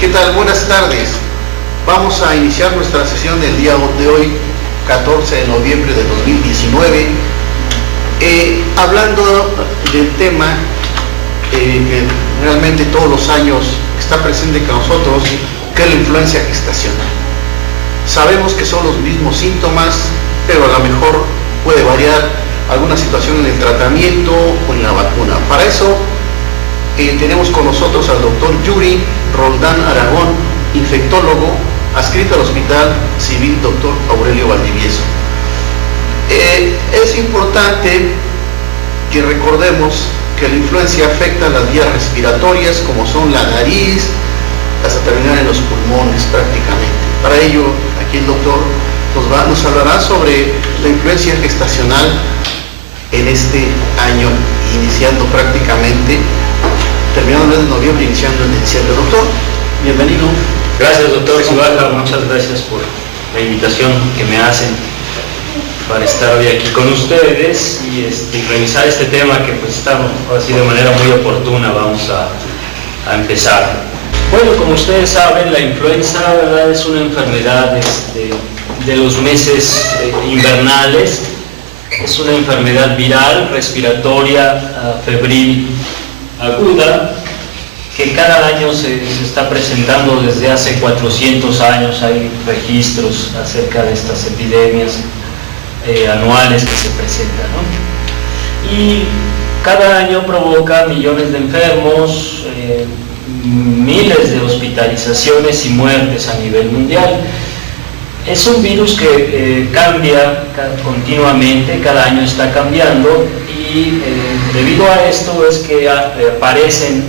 ¿Qué tal? Buenas tardes. Vamos a iniciar nuestra sesión del día de hoy, 14 de noviembre de 2019, hablando del tema que realmente todos los años está presente con nosotros, que es la influencia gestacional. Sabemos que son los mismos síntomas, pero a lo mejor puede variar alguna situación en el tratamiento o en la vacuna. Para eso tenemos con nosotros al doctor Yuri Roldán Aragón, infectólogo, adscrito al Hospital Civil Dr. Aurelio Valdivieso. Es importante que recordemos que la influencia afecta las vías respiratorias, como son la nariz, hasta terminar en los pulmones prácticamente. Para ello, aquí el doctor nos hablará sobre la influencia gestacional en este año, iniciando prácticamente, terminando el mes de noviembre, iniciando el de diciembre. Doctor, bienvenido. Gracias, doctor Cibaja, muchas gracias por la invitación que me hacen para estar hoy aquí con ustedes y revisar este tema que pues está así de manera muy oportuna. Vamos a empezar. Bueno, como ustedes saben, la influenza, ¿verdad?, es una enfermedad de los meses invernales. Es una enfermedad viral, respiratoria, febril, aguda, que cada año se está presentando desde hace 400 años. Hay registros acerca de estas epidemias anuales que se presentan, ¿no? Y cada año provoca millones de enfermos, miles de hospitalizaciones y muertes a nivel mundial. Es un virus que cambia continuamente, cada año está cambiando, y debido a esto es que aparecen,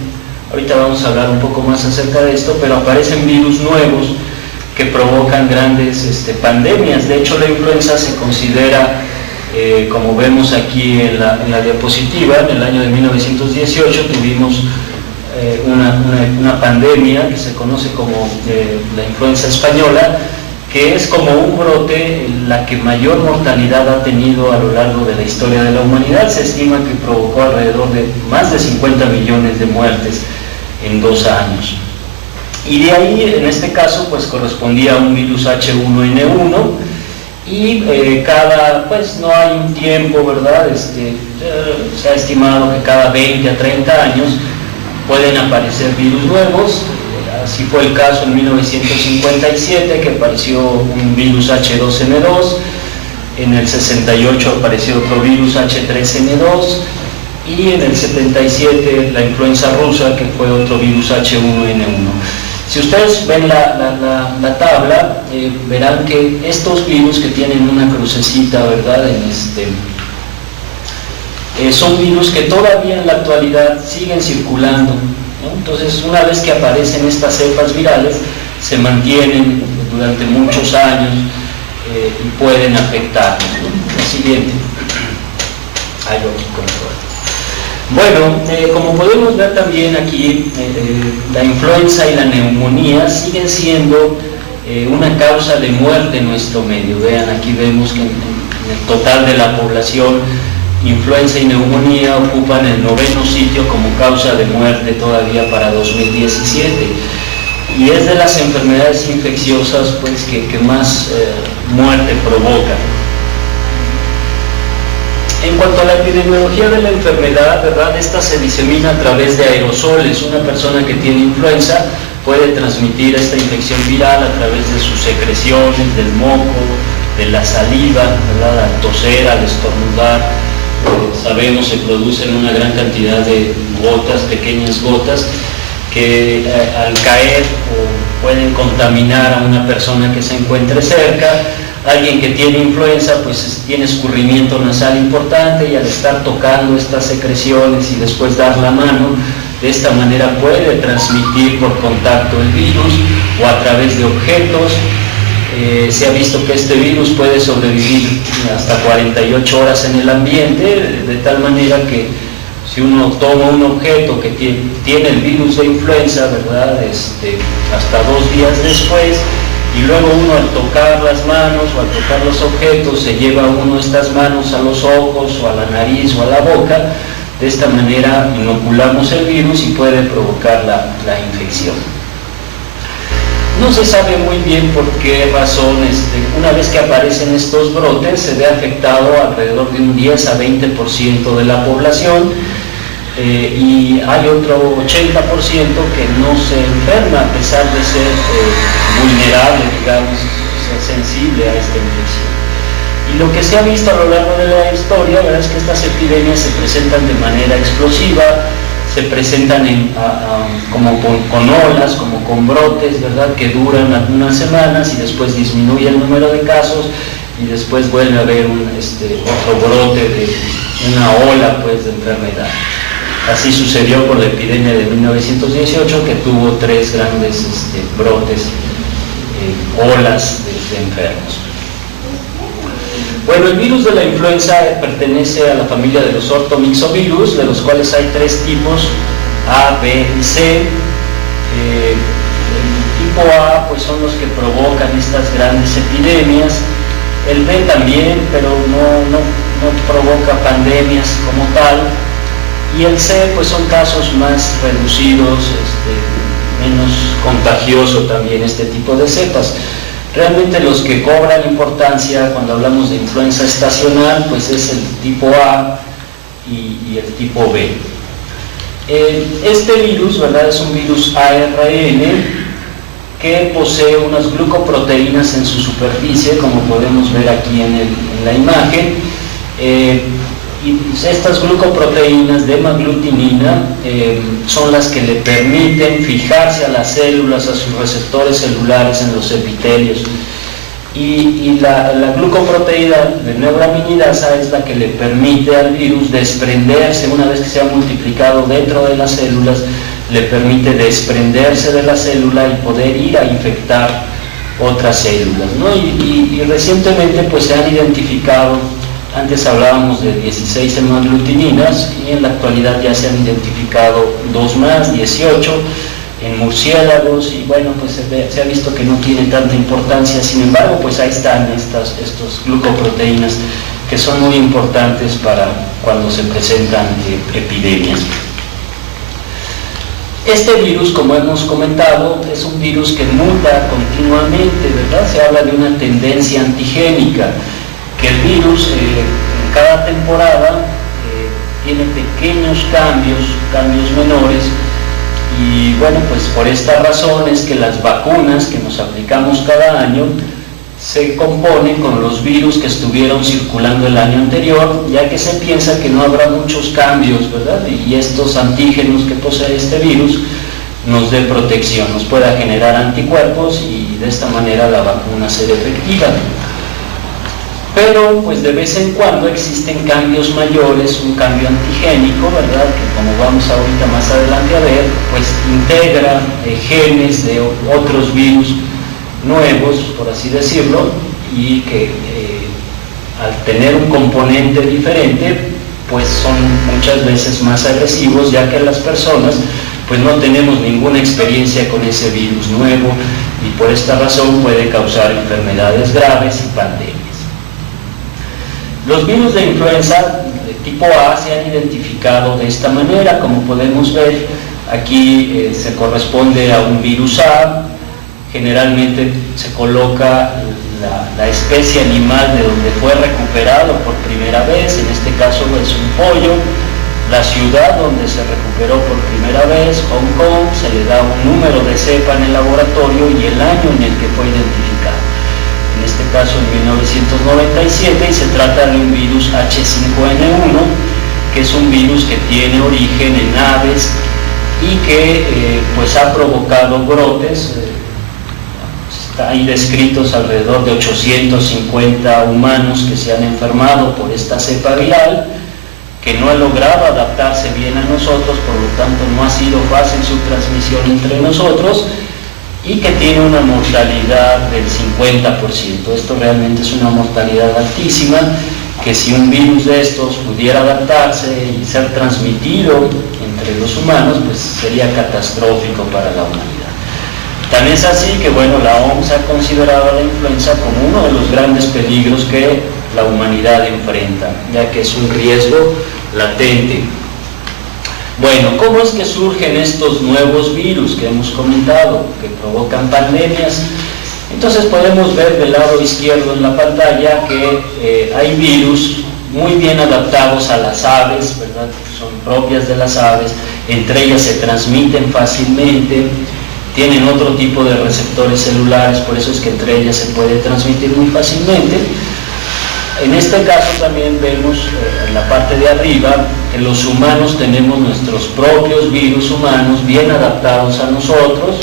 ahorita vamos a hablar un poco más acerca de esto, pero aparecen virus nuevos que provocan grandes pandemias. De hecho, la influenza se considera, como vemos aquí en la diapositiva, en el año de 1918 tuvimos una pandemia que se conoce como la influenza española, que es como un brote la que mayor mortalidad ha tenido a lo largo de la historia de la humanidad. Se estima que provocó alrededor de más de 50 millones de muertes en 2 años. Y de ahí, en este caso, pues correspondía a un virus H1N1, y pues no hay un tiempo, ¿verdad? Se ha estimado que cada 20 a 30 años pueden aparecer virus nuevos. Así fue el caso en 1957, que apareció un virus H2N2, en el 68 apareció otro virus H3N2, y en el 77 la influenza rusa, que fue otro virus H1N1. Si ustedes ven la tabla, verán que estos virus que tienen una crucecita, ¿verdad?, son virus que todavía en la actualidad siguen circulando, ¿no? Entonces, una vez que aparecen estas cepas virales, se mantienen durante muchos años y pueden afectarnos, ¿no? La siguiente. Bueno, como podemos ver también aquí, la influenza y la neumonía siguen siendo una causa de muerte en nuestro medio. Vean, aquí vemos que en el total de la población, influenza y neumonía ocupan el 9º sitio como causa de muerte todavía para 2017. Y es de las enfermedades infecciosas pues que más muerte provocan. En cuanto a la epidemiología de la enfermedad, ¿verdad?, esta se disemina a través de aerosoles. Una persona que tiene influenza puede transmitir esta infección viral a través de sus secreciones, del moco, de la saliva, ¿verdad?, al toser, al estornudar. Sabemos se producen una gran cantidad de gotas, pequeñas gotas, que al caer pueden contaminar a una persona que se encuentre cerca. Alguien que tiene influenza pues tiene escurrimiento nasal importante, y al estar tocando estas secreciones y después dar la mano, de esta manera puede transmitir por contacto el virus o a través de objetos. Se ha visto que este virus puede sobrevivir hasta 48 horas en el ambiente, de tal manera que si uno toma un objeto que tiene el virus de influenza, ¿verdad?, hasta 2 días después, y luego uno al tocar las manos o al tocar los objetos se lleva uno estas manos a los ojos o a la nariz o a la boca, de esta manera inoculamos el virus y puede provocar la infección. No se sabe muy bien por qué razones. Una vez que aparecen estos brotes, se ve afectado alrededor de un 10 a 20% de la población, y hay otro 80% que no se enferma a pesar de ser vulnerable, digamos, ser sensible a esta infección. Y lo que se ha visto a lo largo de la historia, ¿verdad?, es que estas epidemias se presentan de manera explosiva, se presentan como con olas, como con brotes, ¿verdad?, que duran algunas semanas y después disminuye el número de casos y después vuelve a haber otro brote de una ola, pues, de enfermedad. Así sucedió con la epidemia de 1918, que tuvo 3 grandes brotes, olas de enfermos. Bueno, el virus de la influenza pertenece a la familia de los ortomixovirus, de los cuales hay 3 tipos, A, B y C. El tipo A, pues, son los que provocan estas grandes epidemias. El B también, pero no provoca pandemias como tal. Y el C, pues, son casos más reducidos, menos contagioso también este tipo de cepas. Realmente los que cobran importancia cuando hablamos de influenza estacional, pues es el tipo A y el tipo B. Este virus, ¿verdad?, es un virus ARN que posee unas glucoproteínas en su superficie, como podemos ver aquí en la imagen. Y estas glucoproteínas de hemaglutinina son las que le permiten fijarse a las células, a sus receptores celulares en los epitelios. Y la glucoproteína de neuraminidasa es la que le permite al virus desprenderse, una vez que se ha multiplicado dentro de las células, le permite desprenderse de la célula y poder ir a infectar otras células, ¿no? Y recientemente, pues, se han identificado. Antes hablábamos de 16 hemaglutininas y en la actualidad ya se han identificado 2 más, 18 en murciélagos, y bueno, pues se ha visto que no tiene tanta importancia. Sin embargo, pues ahí están estos glucoproteínas que son muy importantes para cuando se presentan epidemias. Este virus, como hemos comentado, es un virus que muta continuamente, ¿verdad? Se habla de una tendencia antigénica, que el virus en cada temporada tiene pequeños cambios menores, y bueno, pues por esta razón es que las vacunas que nos aplicamos cada año se componen con los virus que estuvieron circulando el año anterior, ya que se piensa que no habrá muchos cambios, ¿verdad? Y estos antígenos que posee este virus nos dé protección, nos pueda generar anticuerpos y de esta manera la vacuna ser efectiva. Pero pues de vez en cuando existen cambios mayores, un cambio antigénico, ¿verdad?, que como vamos ahorita más adelante a ver, pues integra genes de otros virus nuevos, por así decirlo, y que al tener un componente diferente, pues son muchas veces más agresivos, ya que las personas pues no tenemos ninguna experiencia con ese virus nuevo, y por esta razón puede causar enfermedades graves y pandemias. Los virus de influenza de tipo A se han identificado de esta manera. Como podemos ver, aquí se corresponde a un virus A. Generalmente se coloca la especie animal de donde fue recuperado por primera vez, en este caso es un pollo, la ciudad donde se recuperó por primera vez, Hong Kong, se le da un número de cepa en el laboratorio y el año en el que fue identificado. En este caso en 1997, y se trata de un virus H5N1, que es un virus que tiene origen en aves y que pues ha provocado brotes. Está ahí descritos alrededor de 850 humanos que se han enfermado por esta cepa viral, que no ha logrado adaptarse bien a nosotros, por lo tanto no ha sido fácil su transmisión entre nosotros, y que tiene una mortalidad del 50%. Esto realmente es una mortalidad altísima, que si un virus de estos pudiera adaptarse y ser transmitido entre los humanos, pues sería catastrófico para la humanidad. Tan es así que, bueno, la OMS ha considerado a la influenza como uno de los grandes peligros que la humanidad enfrenta, ya que es un riesgo latente. Bueno, ¿cómo es que surgen estos nuevos virus que hemos comentado, que provocan pandemias? Entonces podemos ver del lado izquierdo en la pantalla que hay virus muy bien adaptados a las aves, ¿verdad? Son propias de las aves, entre ellas se transmiten fácilmente, tienen otro tipo de receptores celulares, por eso es que entre ellas se puede transmitir muy fácilmente. En este caso también vemos en la parte de arriba que los humanos tenemos nuestros propios virus humanos bien adaptados a nosotros,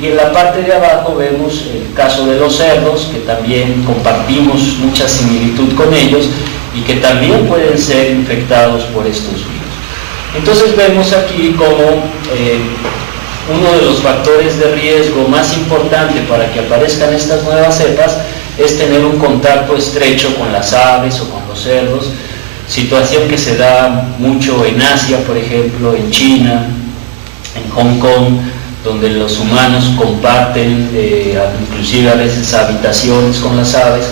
y en la parte de abajo vemos el caso de los cerdos, que también compartimos mucha similitud con ellos y que también pueden ser infectados por estos virus. Entonces vemos aquí como uno de los factores de riesgo más importante para que aparezcan estas nuevas cepas es tener un contacto estrecho con las aves o con los cerdos, situación que se da mucho en Asia, por ejemplo, en China, en Hong Kong, donde los humanos comparten inclusive a veces habitaciones con las aves,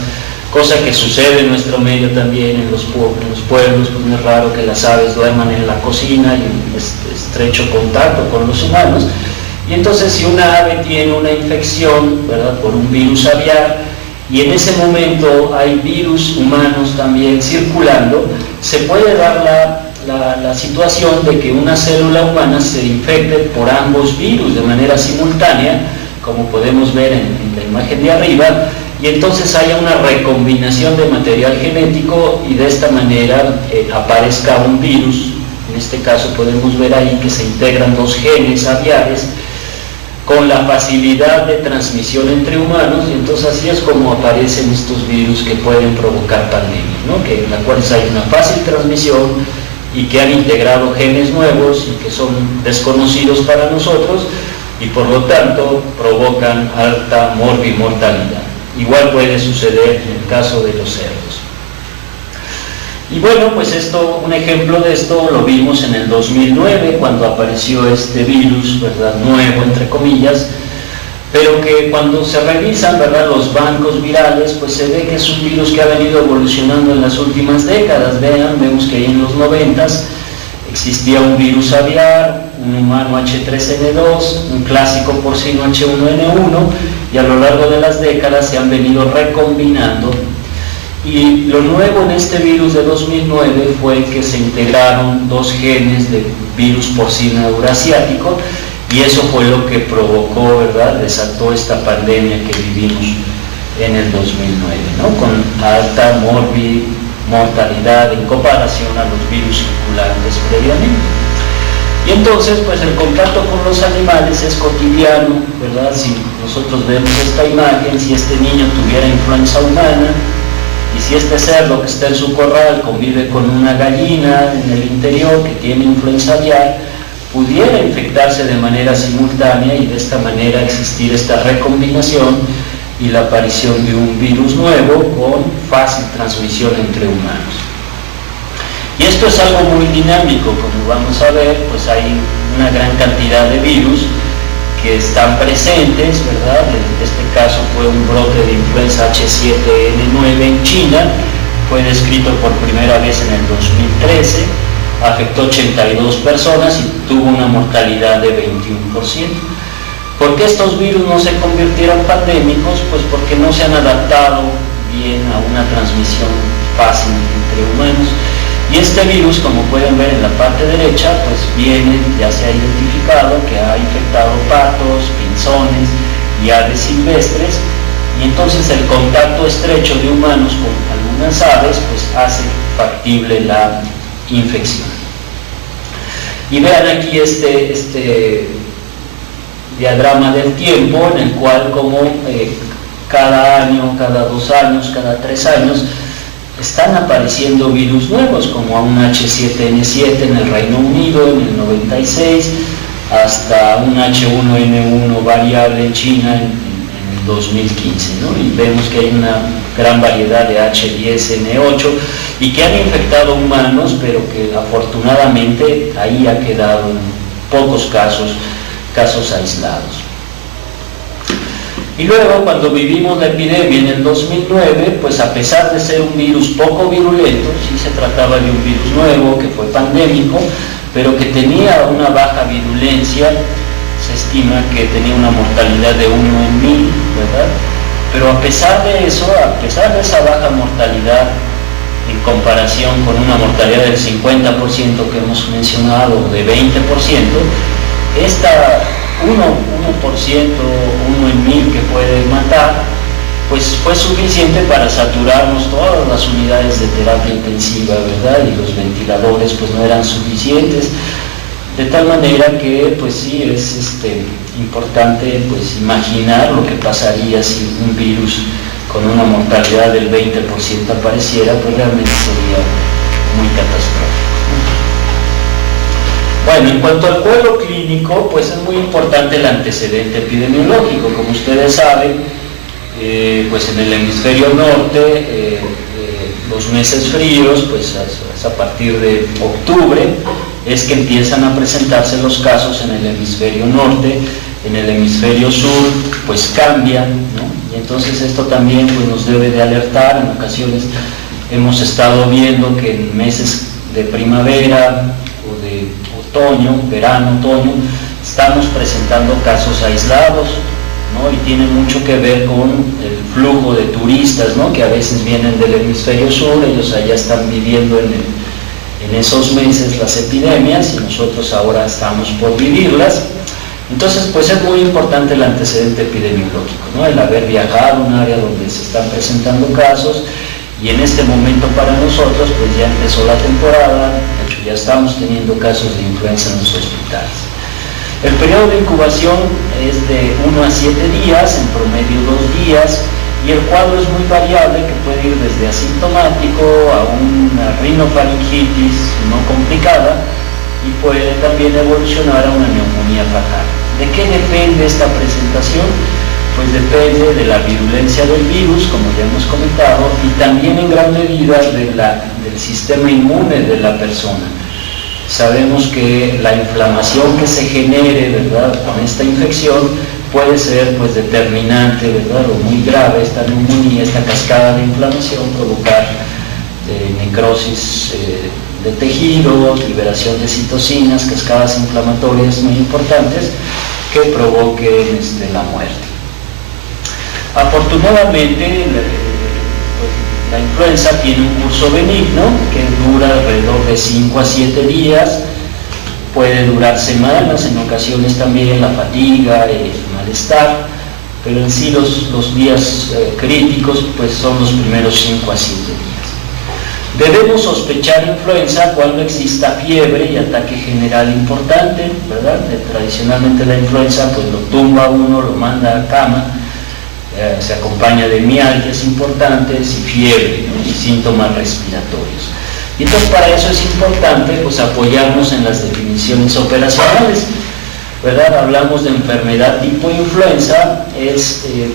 cosa que sucede en nuestro medio también, en los pueblos, pues no es raro que las aves duerman en la cocina y en estrecho contacto con los humanos. Y entonces si una ave tiene una infección, ¿verdad?, por un virus aviar, y en ese momento hay virus humanos también circulando, se puede dar la situación de que una célula humana se infecte por ambos virus de manera simultánea, como podemos ver en la imagen de arriba, y entonces haya una recombinación de material genético y de esta manera aparezca un virus. En este caso podemos ver ahí que se integran dos genes aviares con la facilidad de transmisión entre humanos, y entonces así es como aparecen estos virus que pueden provocar pandemias, ¿no? Que en las cuales hay una fácil transmisión y que han integrado genes nuevos y que son desconocidos para nosotros y por lo tanto provocan alta morbimortalidad. Igual puede suceder en el caso de los cerdos. Y bueno, pues esto, un ejemplo de esto lo vimos en el 2009 cuando apareció este virus, ¿verdad?, nuevo entre comillas, pero que cuando se revisan, ¿verdad?, los bancos virales, pues se ve que es un virus que ha venido evolucionando en las últimas décadas. Vemos que ahí en los 90s existía un virus aviar, un humano H3N2, un clásico porcino H1N1, y a lo largo de las décadas se han venido recombinando. Y lo nuevo en este virus de 2009 fue que se integraron dos genes de virus porcino eurasiático, y eso fue lo que provocó, ¿verdad?, desató esta pandemia que vivimos en el 2009, ¿no?, con alta mortalidad en comparación a los virus circulantes previamente. Y entonces, pues el contacto con los animales es cotidiano, ¿verdad? Si nosotros vemos esta imagen, si este niño tuviera influenza humana, y si este cerdo que está en su corral convive con una gallina en el interior que tiene influenza aviar, pudiera infectarse de manera simultánea y de esta manera existir esta recombinación y la aparición de un virus nuevo con fácil transmisión entre humanos. Y esto es algo muy dinámico, como vamos a ver, pues hay una gran cantidad de virus que están presentes, ¿verdad? En este caso fue un brote de influenza H7N9 en China, fue descrito por primera vez en el 2013, afectó 82 personas y tuvo una mortalidad de 21%. ¿Por qué estos virus no se convirtieron pandémicos? Pues porque no se han adaptado bien a una transmisión fácil entre humanos. Y este virus, como pueden ver en la parte derecha, pues viene, ya se ha identificado que ha infectado patos, pinzones y aves silvestres, y entonces el contacto estrecho de humanos con algunas aves pues hace factible la infección. Y vean aquí este diagrama del tiempo en el cual como cada año, cada 2 años, cada 3 años están apareciendo virus nuevos, como un H7N7 en el Reino Unido en el 96, hasta un H1N1 variable en China en el 2015, ¿no? Y vemos que hay una gran variedad de H10N8 y que han infectado humanos, pero que afortunadamente ahí ha quedado en pocos casos aislados. Y luego, cuando vivimos la epidemia en el 2009, pues a pesar de ser un virus poco virulento, sí se trataba de un virus nuevo que fue pandémico, pero que tenía una baja virulencia. Se estima que tenía una mortalidad de 1 en 1000, ¿verdad? Pero a pesar de eso, a pesar de esa baja mortalidad, en comparación con una mortalidad del 50% que hemos mencionado, de 20%, esta 1%, 1 en 1000 que puede matar, pues fue suficiente para saturarnos todas las unidades de terapia intensiva, ¿verdad? Y los ventiladores pues no eran suficientes, de tal manera que pues sí es importante pues imaginar lo que pasaría si un virus con una mortalidad del 20% apareciera, pues realmente sería muy catastrófico. Bueno, en cuanto al cuadro clínico, pues es muy importante el antecedente epidemiológico. Como ustedes saben, pues en el hemisferio norte, los meses fríos, pues es a partir de octubre, es que empiezan a presentarse los casos en el hemisferio norte. En el hemisferio sur, pues cambian, ¿no? Y entonces esto también pues, nos debe de alertar. En ocasiones hemos estado viendo que en meses de primavera o de otoño, verano, otoño, estamos presentando casos aislados, ¿no? Y tiene mucho que ver con el flujo de turistas, ¿no? Que a veces vienen del hemisferio sur, ellos allá están viviendo en esos meses las epidemias y nosotros ahora estamos por vivirlas. Entonces, pues es muy importante el antecedente epidemiológico, ¿no? El haber viajado a un área donde se están presentando casos, y en este momento para nosotros, pues ya empezó la temporada, de hecho ya estamos teniendo casos de influenza en los hospitales. El periodo de incubación es de 1 a 7 días, en promedio 2 días, y el cuadro es muy variable, que puede ir desde asintomático a una rinofaringitis no complicada, y puede también evolucionar a una neumonía fatal. ¿De qué depende esta presentación? Pues depende de la virulencia del virus, como ya hemos comentado, y también en gran medida del sistema inmune de la persona. Sabemos que la inflamación que se genere, ¿verdad?, con esta infección puede ser pues determinante, ¿verdad?, o muy grave esta neumonía, esta cascada de inflamación, provocar necrosis de tejidos, liberación de citocinas, cascadas inflamatorias muy importantes que provoquen la muerte. Afortunadamente, la influenza tiene un curso benigno que dura alrededor de 5 a 7 días, puede durar semanas, en ocasiones también la fatiga, el malestar, pero en sí los días críticos pues son los primeros 5 a 7 días. Debemos sospechar influenza cuando exista fiebre y ataque general importante, ¿verdad? Tradicionalmente la influenza pues lo tumba uno, lo manda a cama, se acompaña de mialgias importantes y fiebre, ¿no?, y síntomas respiratorios. Y entonces para eso es importante pues apoyarnos en las definiciones operacionales, ¿verdad? Hablamos de enfermedad tipo influenza,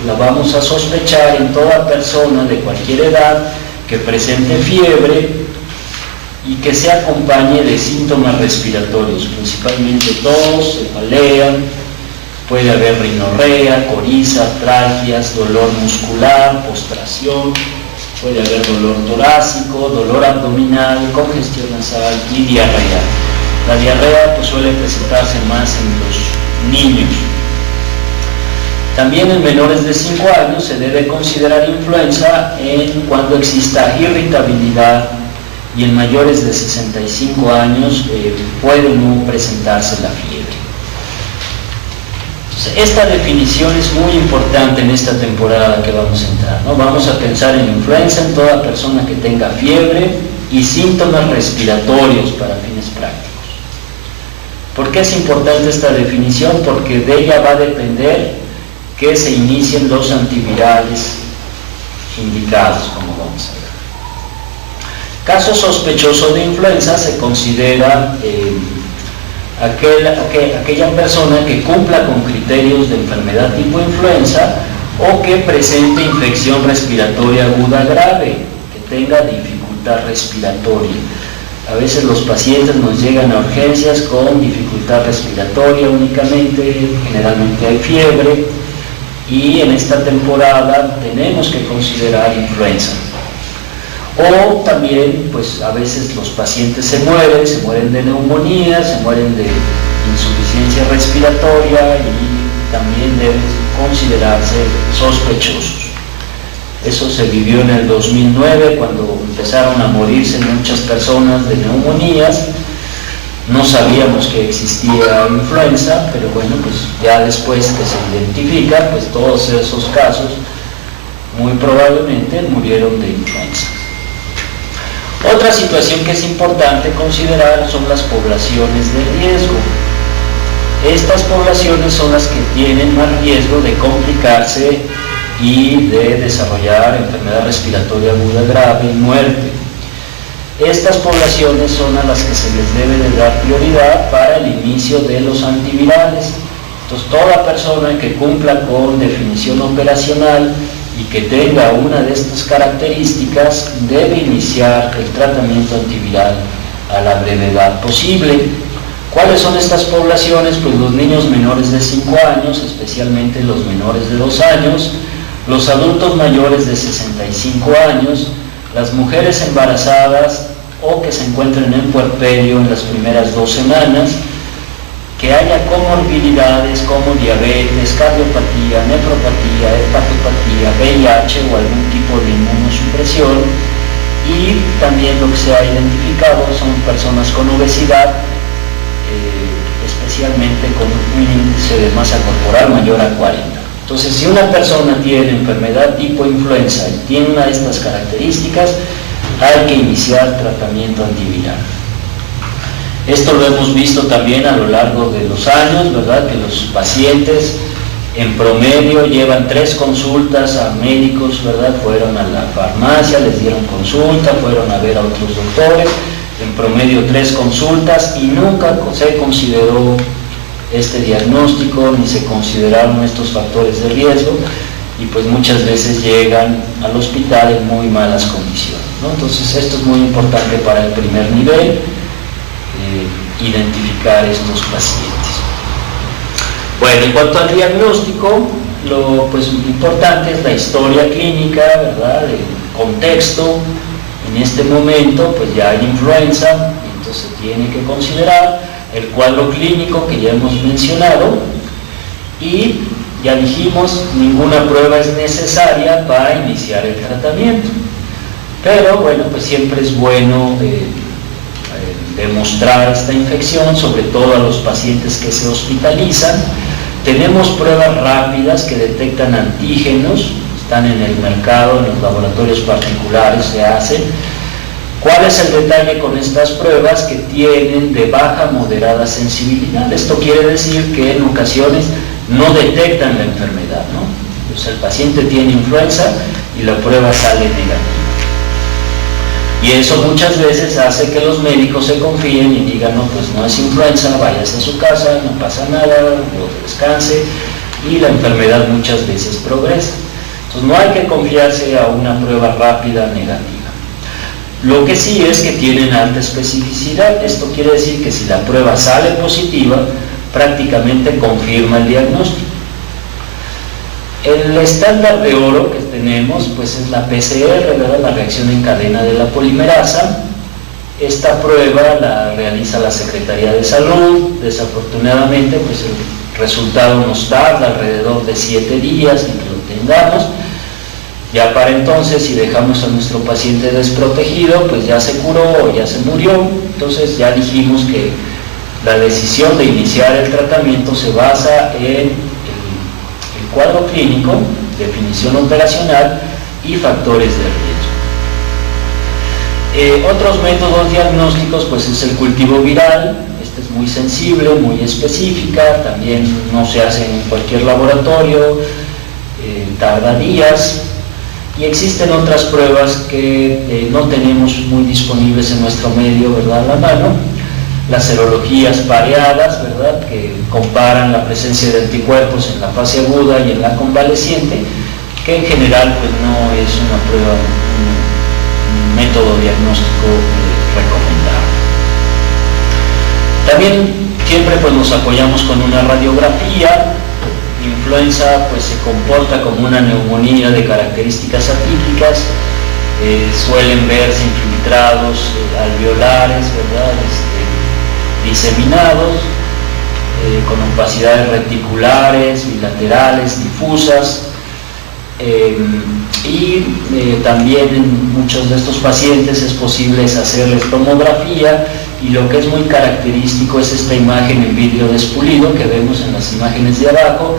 la vamos a sospechar en toda persona de cualquier edad que presente fiebre y que se acompañe de síntomas respiratorios, principalmente tos, cefalea, puede haber rinorrea, coriza, artralgias, dolor muscular, postración, puede haber dolor torácico, dolor abdominal, congestión nasal y diarrea. La diarrea pues suele presentarse más en los niños. También en menores de 5 años se debe considerar influenza cuando exista irritabilidad, y en mayores de 65 años puede no presentarse la fiebre. Entonces, esta definición es muy importante en esta temporada que vamos a entrar, ¿no? Vamos a pensar en influenza en toda persona que tenga fiebre y síntomas respiratorios para fines prácticos. ¿Por qué es importante esta definición? Porque de ella va a depender que se inicien los antivirales indicados, como vamos a ver. Caso sospechoso de influenza se considera aquella persona que cumpla con criterios de enfermedad tipo influenza o que presente infección respiratoria aguda grave, que tenga dificultad respiratoria. A veces los pacientes nos llegan a urgencias con dificultad respiratoria únicamente, generalmente hay fiebre, y en esta temporada tenemos que considerar influenza. O también, pues a veces los pacientes se mueren de neumonía, se mueren de insuficiencia respiratoria y también deben considerarse sospechosos. Eso se vivió en el 2009 cuando empezaron a morirse muchas personas de neumonías. No sabíamos que existía influenza, pero bueno, pues ya después que se identifica, pues todos esos casos muy probablemente murieron de influenza. Otra situación que es importante considerar son las poblaciones de riesgo. Estas poblaciones son las que tienen más riesgo de complicarse y de desarrollar enfermedad respiratoria aguda grave y muerte. Estas poblaciones son a las que se les debe de dar prioridad para el inicio de los antivirales. Entonces, toda persona que cumpla con definición operacional y que tenga una de estas características debe iniciar el tratamiento antiviral a la brevedad posible. ¿Cuáles son estas poblaciones? Pues los niños menores de 5 años, especialmente los menores de 2 años, los adultos mayores de 65 años, las mujeres embarazadas o que se encuentren en puerperio en las primeras 2 semanas, que haya comorbilidades como diabetes, cardiopatía, nefropatía, hepatopatía, VIH o algún tipo de inmunosupresión, y también lo que se ha identificado son personas con obesidad, especialmente con un índice de masa corporal mayor a 40. Entonces, si una persona tiene enfermedad tipo influenza y tiene una de estas características, hay que iniciar tratamiento antiviral. Esto lo hemos visto también a lo largo de los años, ¿verdad? Que los pacientes en promedio llevan 3 consultas a médicos, ¿verdad? Fueron a la farmacia, les dieron consulta, fueron a ver a otros doctores, en promedio 3 consultas y nunca se consideró este diagnóstico ni se consideraron estos factores de riesgo y pues muchas veces llegan al hospital en muy malas condiciones, ¿no? Entonces esto es muy importante para el primer nivel, identificar estos pacientes. Bueno, en cuanto al diagnóstico, lo pues importante es la historia clínica, ¿verdad? El contexto. En este momento pues ya hay influenza, entonces se tiene que considerar el cuadro clínico que ya hemos mencionado y ya dijimos, ninguna prueba es necesaria para iniciar el tratamiento, pero bueno, pues siempre es bueno demostrar esta infección, sobre todo a los pacientes que se hospitalizan. Tenemos pruebas rápidas que detectan antígenos, están en el mercado, en los laboratorios particulares se hacen. ¿Cuál es el detalle con estas pruebas? Que tienen de baja moderada sensibilidad. Esto quiere decir que en ocasiones no detectan la enfermedad, ¿no? Pues el paciente tiene influenza y la prueba sale negativa. Y eso muchas veces hace que los médicos se confíen y digan, no, pues no es influenza, váyase a su casa, no pasa nada, o descanse, y la enfermedad muchas veces progresa. Entonces no hay que confiarse a una prueba rápida negativa. Lo que sí es que tienen alta especificidad. Esto quiere decir que si la prueba sale positiva, prácticamente confirma el diagnóstico. El estándar de oro que tenemos pues es la PCR, ¿verdad? La reacción en cadena de la polimerasa. Esta prueba la realiza la Secretaría de Salud. Desafortunadamente pues el resultado nos tarda alrededor de 7 días en que lo tengamos. Ya para entonces, si dejamos a nuestro paciente desprotegido, pues ya se curó o ya se murió. Entonces ya dijimos que la decisión de iniciar el tratamiento se basa en el cuadro clínico, definición operacional y factores de riesgo. Otros métodos diagnósticos pues es el cultivo viral. Este es muy sensible, muy específica, también no se hace en cualquier laboratorio, tarda días. Y existen otras pruebas que no tenemos muy disponibles en nuestro medio, ¿verdad?, a la mano. Las serologías pareadas, ¿verdad?, que comparan la presencia de anticuerpos en la fase aguda y en la convaleciente, que en general pues no es una prueba, un método diagnóstico recomendable. También siempre pues nos apoyamos con una radiografía. Influenza pues se comporta como una neumonía de características atípicas. suelen verse infiltrados alveolares, ¿verdad? Diseminados, con opacidades reticulares, bilaterales, difusas, y también en muchos de estos pacientes es posible hacerles tomografía, y lo que es muy característico es esta imagen en vidrio despulido que vemos en las imágenes de abajo.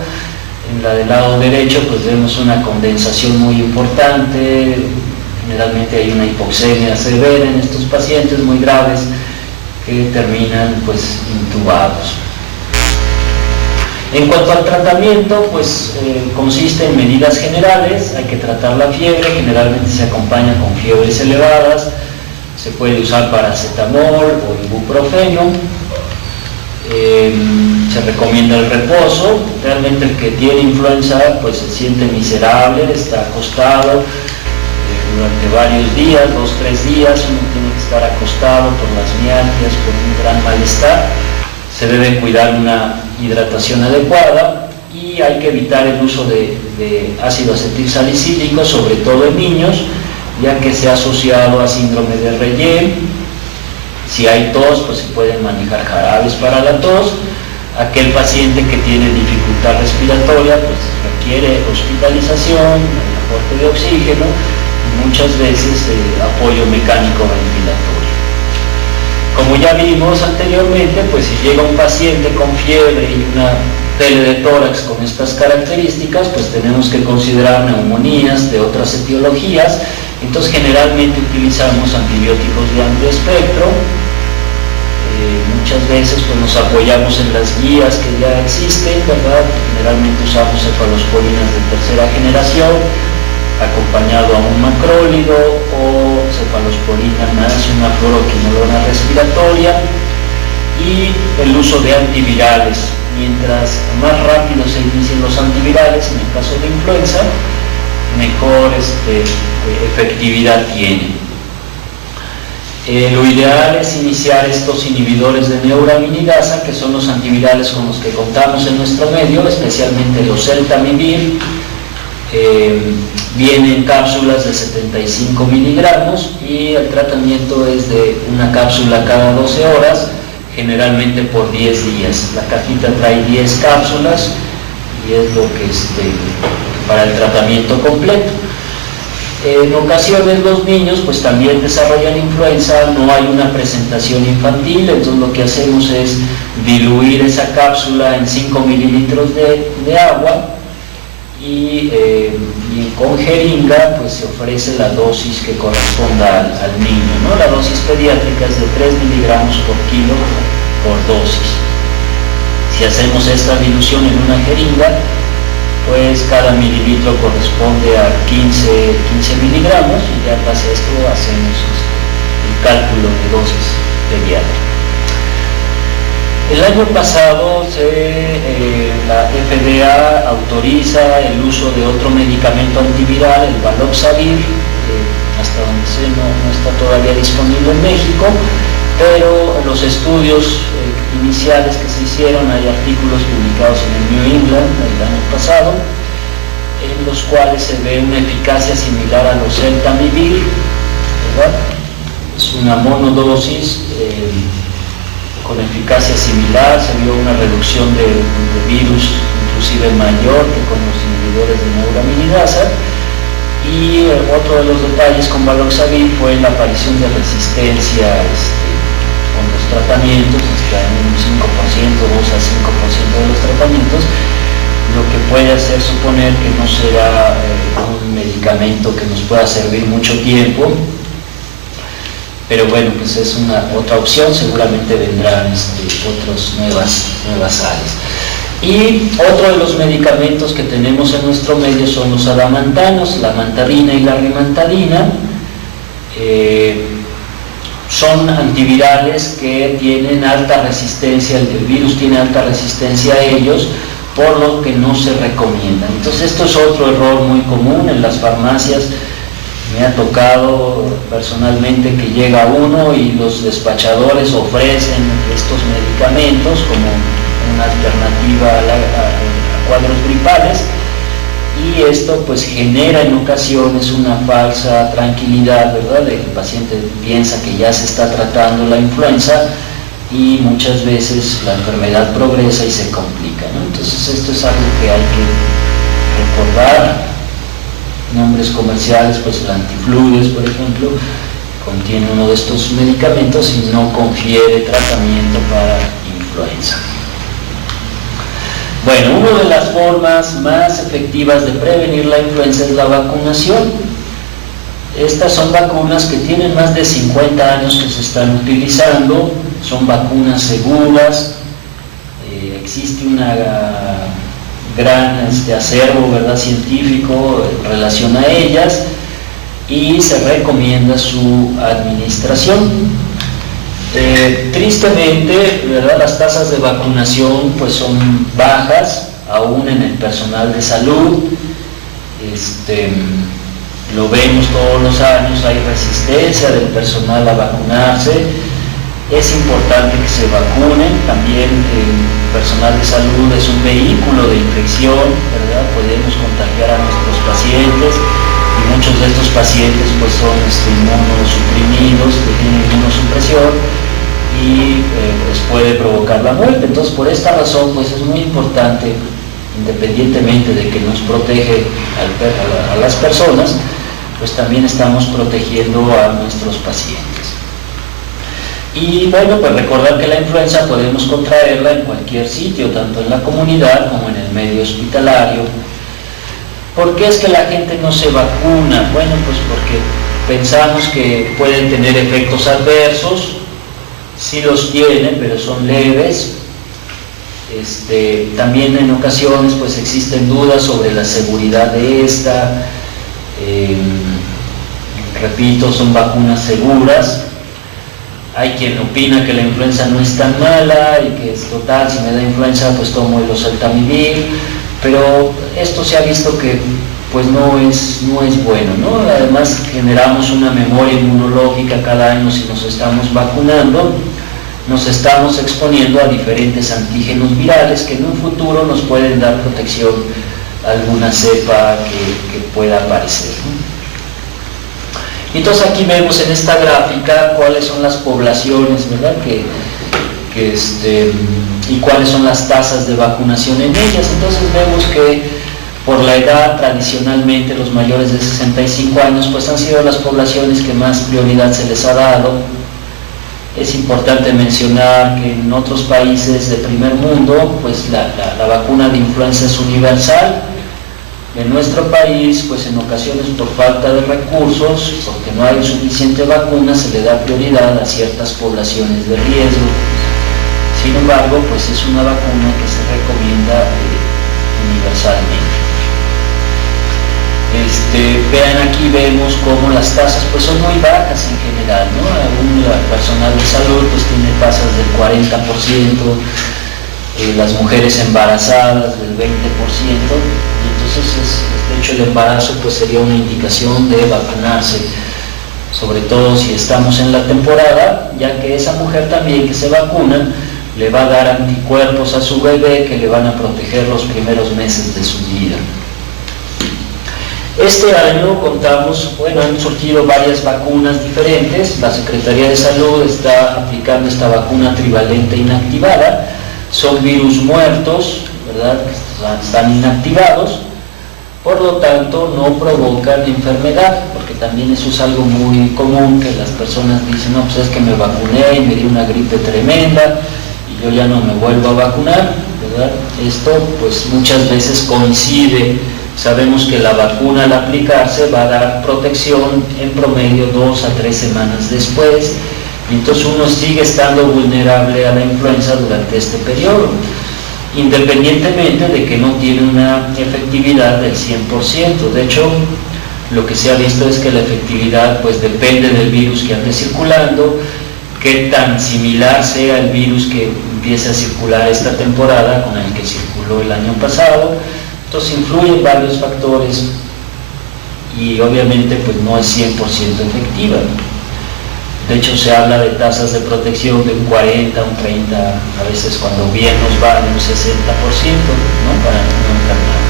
En la del lado derecho pues vemos una condensación muy importante, generalmente hay una hipoxemia severa en estos pacientes muy graves que terminan pues intubados. En cuanto al tratamiento, pues consiste en medidas generales. Hay que tratar la fiebre, generalmente se acompaña con fiebres elevadas, se puede usar paracetamol o ibuprofeno, se recomienda el reposo. Realmente el que tiene influenza pues se siente miserable, está acostado durante varios días, 2-3 días, uno tiene que estar acostado por las mialgias, por un gran malestar. Se debe cuidar una hidratación adecuada y hay que evitar el uso de ácido acetilsalicílico, sobre todo en niños, ya que se ha asociado a síndrome de Reye. Si hay tos, pues se pueden manejar jarabes para la tos. Aquel paciente que tiene dificultad respiratoria, pues requiere hospitalización, aporte de oxígeno y muchas veces apoyo mecánico ventilatorio. Como ya vimos anteriormente, pues si llega un paciente con fiebre y una tele de tórax con estas características, pues tenemos que considerar neumonías de otras etiologías. Entonces generalmente utilizamos antibióticos de amplio espectro. Muchas veces pues nos apoyamos en las guías que ya existen, ¿verdad? Generalmente usamos cefalosporinas de tercera generación, acompañado a un macrólido o cefalosporina más una fluoroquinolona respiratoria, y el uso de antivirales. Mientras más rápido se inicien los antivirales, en el caso de influenza, mejor efectividad tienen. Lo ideal es iniciar estos inhibidores de neuraminidasa, que son los antivirales con los que contamos en nuestro medio, especialmente los Celtamivir. Vienen cápsulas de 75 miligramos y el tratamiento es de una cápsula cada 12 horas, generalmente por 10 días. La cajita trae 10 cápsulas y es lo que para el tratamiento completo. En ocasiones los niños pues también desarrollan influenza, no hay una presentación infantil, entonces lo que hacemos es diluir esa cápsula en 5 mililitros de agua y con jeringa pues se ofrece la dosis que corresponda al niño, ¿no? La dosis pediátrica es de 3 miligramos por kilo por dosis. Si hacemos esta dilución en una jeringa, pues cada mililitro corresponde a 15 miligramos, y ya en base a esto hacemos el cálculo de dosis pediátrica. El año pasado la FDA autoriza el uso de otro medicamento antiviral, el Baloxavir, hasta donde sé no está todavía disponible en México, pero los estudios iniciales que se hicieron, hay artículos publicados en el New England el año pasado, en los cuales se ve una eficacia similar a los Celtamivir, ¿verdad? Es una monodosis con eficacia similar, se vio una reducción de virus inclusive mayor que con los inhibidores de neuraminidasa, y otro de los detalles con Baloxavir fue la aparición de resistencia con los tratamientos, hasta en un 5%, 2 a 5% de los tratamientos, lo que puede hacer suponer que no será un medicamento que nos pueda servir mucho tiempo, pero bueno, pues es otra opción, seguramente vendrán otras nuevas áreas. Y otro de los medicamentos que tenemos en nuestro medio son los adamantanos, la mantadina y la rimantadina. Son antivirales que tienen alta resistencia, el virus tiene alta resistencia a ellos, por lo que no se recomiendan. Entonces esto es otro error muy común en las farmacias. Me ha tocado personalmente que llega uno y los despachadores ofrecen estos medicamentos como una alternativa a cuadros gripales, y esto pues genera en ocasiones una falsa tranquilidad, ¿verdad? El paciente piensa que ya se está tratando la influenza y muchas veces la enfermedad progresa y se complica, ¿no? Entonces esto es algo que hay que recordar. Nombres comerciales, pues el antifludes, por ejemplo, contiene uno de estos medicamentos y no confiere tratamiento para influenza. Bueno, una de las formas más efectivas de prevenir la influenza es la vacunación. Estas son vacunas que tienen más de 50 años que se están utilizando, son vacunas seguras, existe una gran acervo, ¿verdad?, científico en relación a ellas, y se recomienda su administración. Tristemente, ¿verdad?, las tasas de vacunación pues son bajas, aún en el personal de salud. Lo vemos todos los años, hay resistencia del personal a vacunarse. Es importante que se vacunen. También el personal de salud es un vehículo de infección, ¿verdad? Podemos contagiar a nuestros pacientes y muchos de estos pacientes pues son inmunosuprimidos, que tienen inmunosupresión y pues puede provocar la muerte. Entonces, por esta razón pues es muy importante, independientemente de que nos protege a las personas, pues también estamos protegiendo a nuestros pacientes. Y bueno, pues recordar que la influenza podemos contraerla en cualquier sitio, tanto en la comunidad como en el medio hospitalario. ¿Por qué es que la gente no se vacuna? Bueno, pues porque pensamos que pueden tener efectos adversos. Sí los tienen, pero son leves. También en ocasiones pues existen dudas sobre la seguridad de esta. Repito, son vacunas seguras. Hay quien opina que la influenza no es tan mala y que es total, si me da influenza pues tomo el oseltamivir, pero esto se ha visto que pues no es bueno, ¿no? Además generamos una memoria inmunológica cada año si nos estamos vacunando, nos estamos exponiendo a diferentes antígenos virales que en un futuro nos pueden dar protección a alguna cepa que pueda aparecer, ¿no? Entonces aquí vemos en esta gráfica cuáles son las poblaciones, ¿verdad?, y cuáles son las tasas de vacunación en ellas. Entonces vemos que por la edad, tradicionalmente los mayores de 65 años pues han sido las poblaciones que más prioridad se les ha dado. Es importante mencionar que en otros países de primer mundo pues la vacuna de influenza es universal. En nuestro país, pues en ocasiones por falta de recursos, porque no hay suficiente vacuna, se le da prioridad a ciertas poblaciones de riesgo. Sin embargo, pues es una vacuna que se recomienda universalmente. Vean, aquí vemos cómo las tasas pues son muy bajas en general, ¿no? Aún el personal de salud pues tiene tasas del 40%, las mujeres embarazadas del 20%, y entonces de hecho el embarazo pues sería una indicación de vacunarse, sobre todo si estamos en la temporada, ya que esa mujer también que se vacuna le va a dar anticuerpos a su bebé que le van a proteger los primeros meses de su vida. Este año contamos, han surgido varias vacunas diferentes. La Secretaría de Salud está aplicando esta vacuna trivalente inactivada. Son virus muertos, ¿verdad?, que están inactivados, por lo tanto no provocan enfermedad, porque también eso es algo muy común, que las personas dicen, no, pues es que me vacuné y me dio una gripe tremenda y yo ya no me vuelvo a vacunar, ¿verdad? Esto pues muchas veces coincide. Sabemos que la vacuna al aplicarse va a dar protección en promedio 2 a 3 semanas después, y entonces uno sigue estando vulnerable a la influenza durante este periodo, independientemente de que no tiene una efectividad del 100%. De hecho, lo que se ha visto es que la efectividad pues depende del virus que ande circulando, qué tan similar sea el virus que empiece a circular esta temporada con el que circuló el año pasado. Entonces influyen varios factores y obviamente pues no es 100% efectiva. De hecho se habla de tasas de protección de un 40, un 30, a veces cuando bien nos va de un 60%, ¿no?, para no enfermar.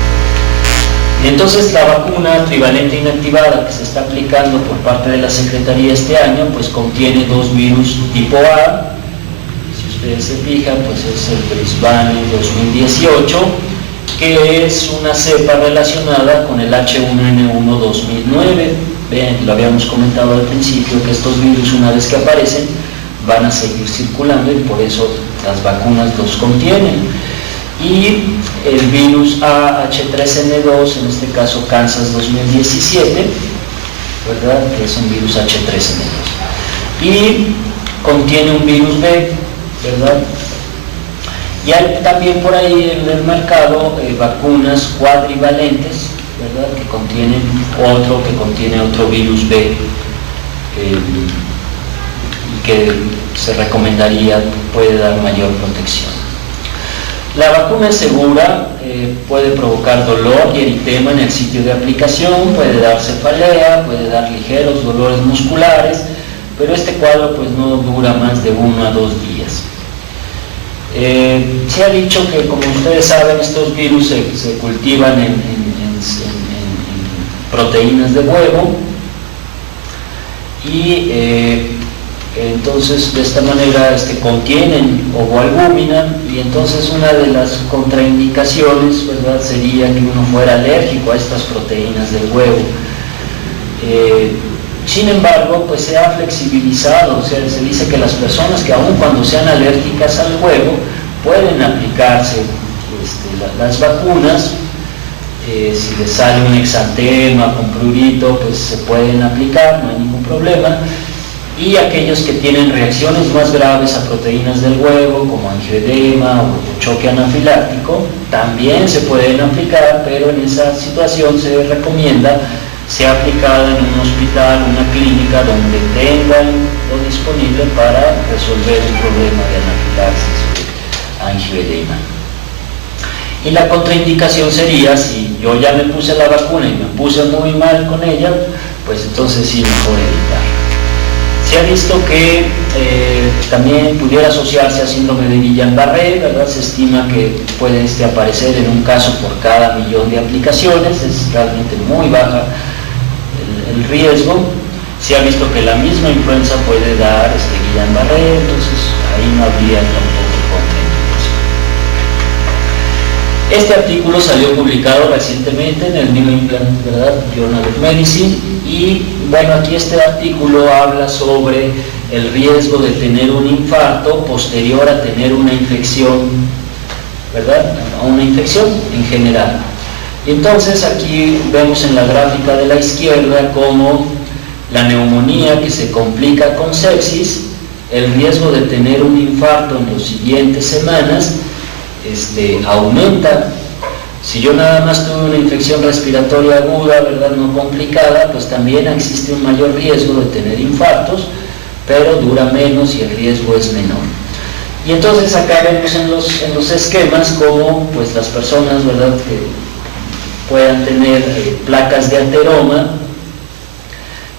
Entonces la vacuna trivalente inactivada que se está aplicando por parte de la Secretaría este año, pues contiene 2 virus tipo A. Si ustedes se fijan, pues es el Brisbane 2018, que es una cepa relacionada con el H1N1 2009. Bien, lo habíamos comentado al principio, que estos virus, una vez que aparecen, van a seguir circulando y por eso las vacunas los contienen. Y el virus AH3N2, en este caso Kansas 2017, ¿verdad?, que es un virus H3N2. Y contiene un virus B, ¿verdad? Y hay también por ahí en el mercado vacunas cuadrivalentes, ¿verdad?, que contiene otro virus B, y que se recomendaría, puede dar mayor protección. La vacuna es segura, puede provocar dolor y eritema en el sitio de aplicación, puede dar cefalea, puede dar ligeros dolores musculares, pero este cuadro pues no dura más de 1 a 2 días. Se ha dicho que, como ustedes saben, estos virus se cultivan en proteínas de huevo y entonces de esta manera contienen ovoalbúmina, y entonces una de las contraindicaciones, ¿verdad?, sería que uno fuera alérgico a estas proteínas del huevo. Sin embargo, pues se ha flexibilizado, o sea, se dice que las personas que aun cuando sean alérgicas al huevo pueden aplicarse las vacunas. Si les sale un exantema con prurito, pues se pueden aplicar, no hay ningún problema. Y aquellos que tienen reacciones más graves a proteínas del huevo, como angioedema o choque anafiláctico, también se pueden aplicar, pero en esa situación se recomienda sea aplicada en un hospital, una clínica donde tengan lo disponible para resolver el problema de anafilaxis o angioedema. Y la contraindicación sería, si yo ya me puse la vacuna y me puse muy mal con ella, pues entonces sí, mejor evitar. Se ha visto que también pudiera asociarse a síndrome de Guillain-Barré, ¿verdad? Se estima que puede aparecer en un caso por cada 1.000.000 de aplicaciones, es realmente muy baja el riesgo. Se ha visto que la misma influenza puede dar Guillain-Barré, entonces ahí no habría tampoco contraindicación. Este artículo salió publicado recientemente en el New England, ¿verdad?, Journal of Medicine, y bueno, aquí este artículo habla sobre el riesgo de tener un infarto posterior a tener una infección, ¿verdad?, a una infección en general. Y entonces aquí vemos en la gráfica de la izquierda cómo la neumonía que se complica con sepsis, el riesgo de tener un infarto en las siguientes semanas aumenta. Si yo nada más tuve una infección respiratoria aguda, ¿verdad?, no complicada, pues también existe un mayor riesgo de tener infartos, pero dura menos y el riesgo es menor. Y entonces acá vemos en los esquemas cómo pues las personas, ¿verdad?, que puedan tener placas de ateroma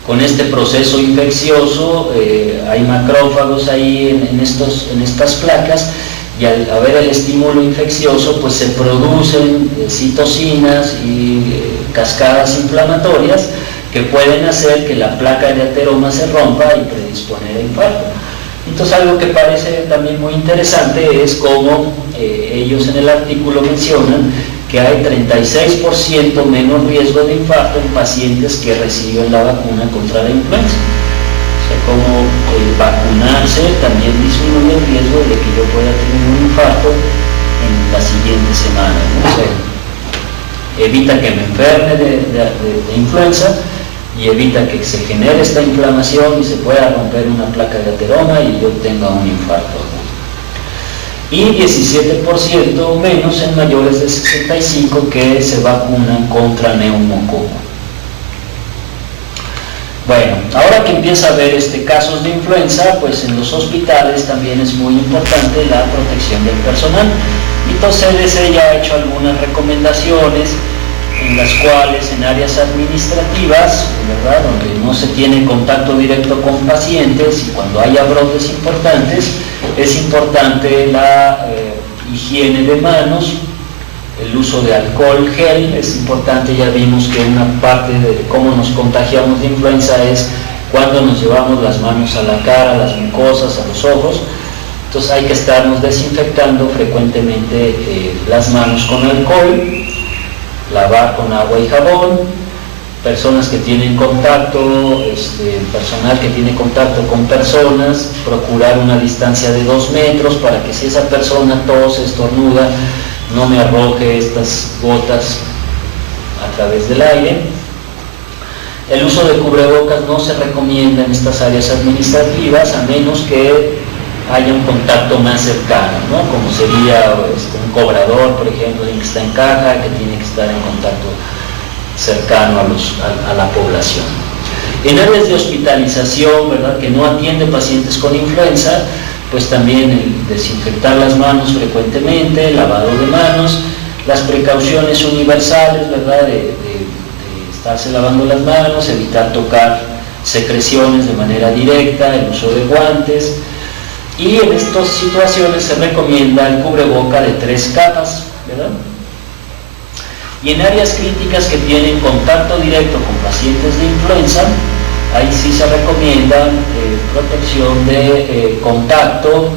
con este proceso infeccioso, hay macrófagos ahí en estas placas, y al haber el estímulo infeccioso pues se producen citocinas y cascadas inflamatorias que pueden hacer que la placa de ateroma se rompa y predisponer a infarto. Entonces algo que parece también muy interesante es cómo ellos en el artículo mencionan que hay 36% menos riesgo de infarto en pacientes que reciben la vacuna contra la influenza. O sea, como vacunarse también disminuye el riesgo de que yo pueda tener un infarto en la siguiente semana, ¿no? O sea, evita que me enferme de influenza y evita que se genere esta inflamación y se pueda romper una placa de ateroma y yo tenga un infarto agudo. Y 17% menos en mayores de 65 que se vacunan contra neumococo. Bueno, ahora que empieza a haber casos de influenza, pues en los hospitales también es muy importante la protección del personal. Entonces CDC ya ha hecho algunas recomendaciones en las cuales en áreas administrativas, ¿verdad?, donde no se tiene contacto directo con pacientes y cuando haya brotes importantes, es importante la higiene de manos, el uso de alcohol gel es importante. Ya vimos que una parte de cómo nos contagiamos de influenza es cuando nos llevamos las manos a la cara, a las mucosas, a los ojos. Entonces hay que estarnos desinfectando frecuentemente las manos con alcohol, lavar con agua y jabón. Personas que tienen contacto, personal que tiene contacto con personas, procurar una distancia de 2 metros para que si esa persona tose, estornuda, no me arroje estas gotas a través del aire. El uso de cubrebocas no se recomienda en estas áreas administrativas a menos que haya un contacto más cercano, ¿no? Como sería un cobrador, por ejemplo, alguien que está en caja, que tiene que estar en contacto cercano a la población. En áreas de hospitalización, ¿verdad?, que no atiende pacientes con influenza, pues también el desinfectar las manos frecuentemente, el lavado de manos, las precauciones universales, ¿verdad?, de estarse lavando las manos, evitar tocar secreciones de manera directa, el uso de guantes, y en estas situaciones se recomienda el cubreboca de 3 capas, ¿verdad? Y en áreas críticas que tienen contacto directo con pacientes de influenza, ahí sí se recomienda protección de contacto,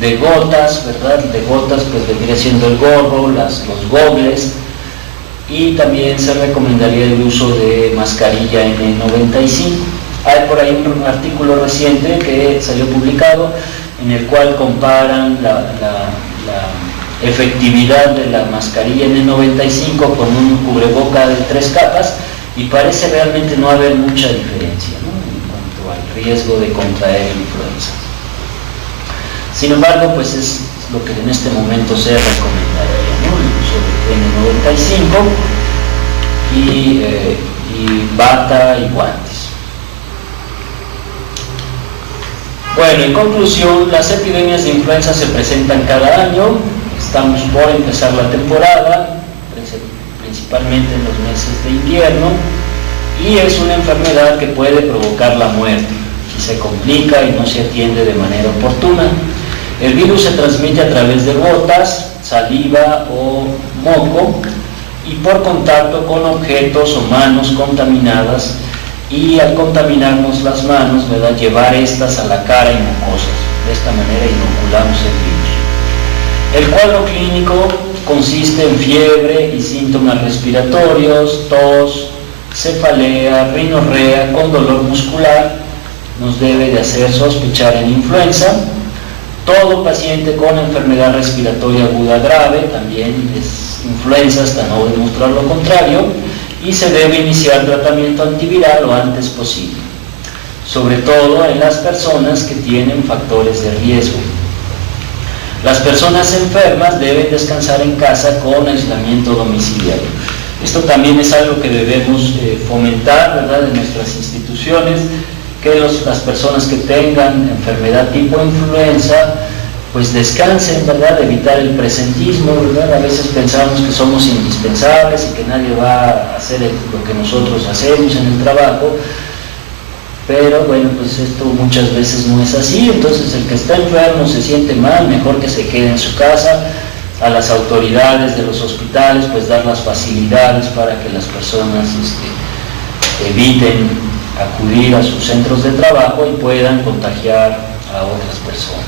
de gotas, ¿verdad? De gotas pues vendría siendo el gorro, los gogles, y también se recomendaría el uso de mascarilla N95. Hay por ahí un artículo reciente que salió publicado en el cual comparan la efectividad de la mascarilla N95 con un cubreboca de 3 capas y parece realmente no haber mucha diferencia, ¿no?, en cuanto al riesgo de contraer influenza. Sin embargo, pues es lo que en este momento se recomendaría, ¿no?, el uso de N95 y bata y guantes. Bueno, en conclusión, las epidemias de influenza se presentan cada año. Estamos por empezar la temporada, principalmente en los meses de invierno, y es una enfermedad que puede provocar la muerte si se complica y no se atiende de manera oportuna. El virus se transmite a través de gotas, saliva o moco y por contacto con objetos o manos contaminadas, y al contaminarnos las manos, ¿verdad?, llevar estas a la cara y mucosas. De esta manera inoculamos el virus. El cuadro clínico consiste en fiebre y síntomas respiratorios, tos, cefalea, rinorrea con dolor muscular. Nos debe de hacer sospechar en influenza. Todo paciente con enfermedad respiratoria aguda grave también es influenza hasta no demostrar lo contrario, y se debe iniciar tratamiento antiviral lo antes posible, sobre todo en las personas que tienen factores de riesgo. Las personas enfermas deben descansar en casa con aislamiento domiciliario. Esto también es algo que debemos fomentar, ¿verdad?, en nuestras instituciones, que las personas que tengan enfermedad tipo influenza pues descansen, ¿verdad?, evitar el presentismo, ¿verdad? A veces pensamos que somos indispensables y que nadie va a hacer lo que nosotros hacemos en el trabajo, pero bueno, pues esto muchas veces no es así. Entonces el que está enfermo se siente mal, mejor que se quede en su casa. A las autoridades de los hospitales pues dar las facilidades para que las personas eviten acudir a sus centros de trabajo y puedan contagiar a otras personas.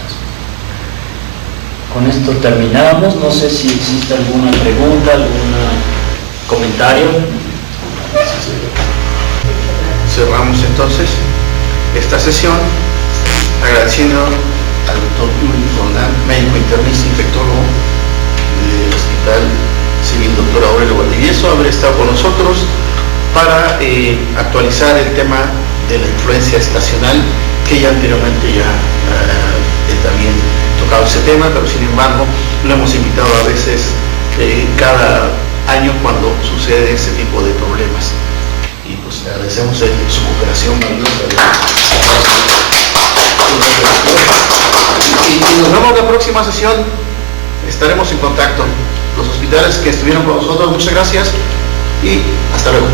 Con esto terminamos. No sé si existe alguna pregunta, algún comentario. Cerramos entonces esta sesión agradeciendo al doctor Yuri Roldán, médico internista infectólogo del Hospital Civil Dr. Aurelio Valdivieso, haber estado con nosotros para actualizar el tema de la influencia estacional, que ya anteriormente también tocado ese tema, pero sin embargo lo hemos invitado a veces cada año cuando sucede ese tipo de problemas, y pues agradecemos su cooperación valiosa. Y nos vemos la próxima sesión, estaremos en contacto. Los hospitales que estuvieron con nosotros, muchas gracias y hasta luego.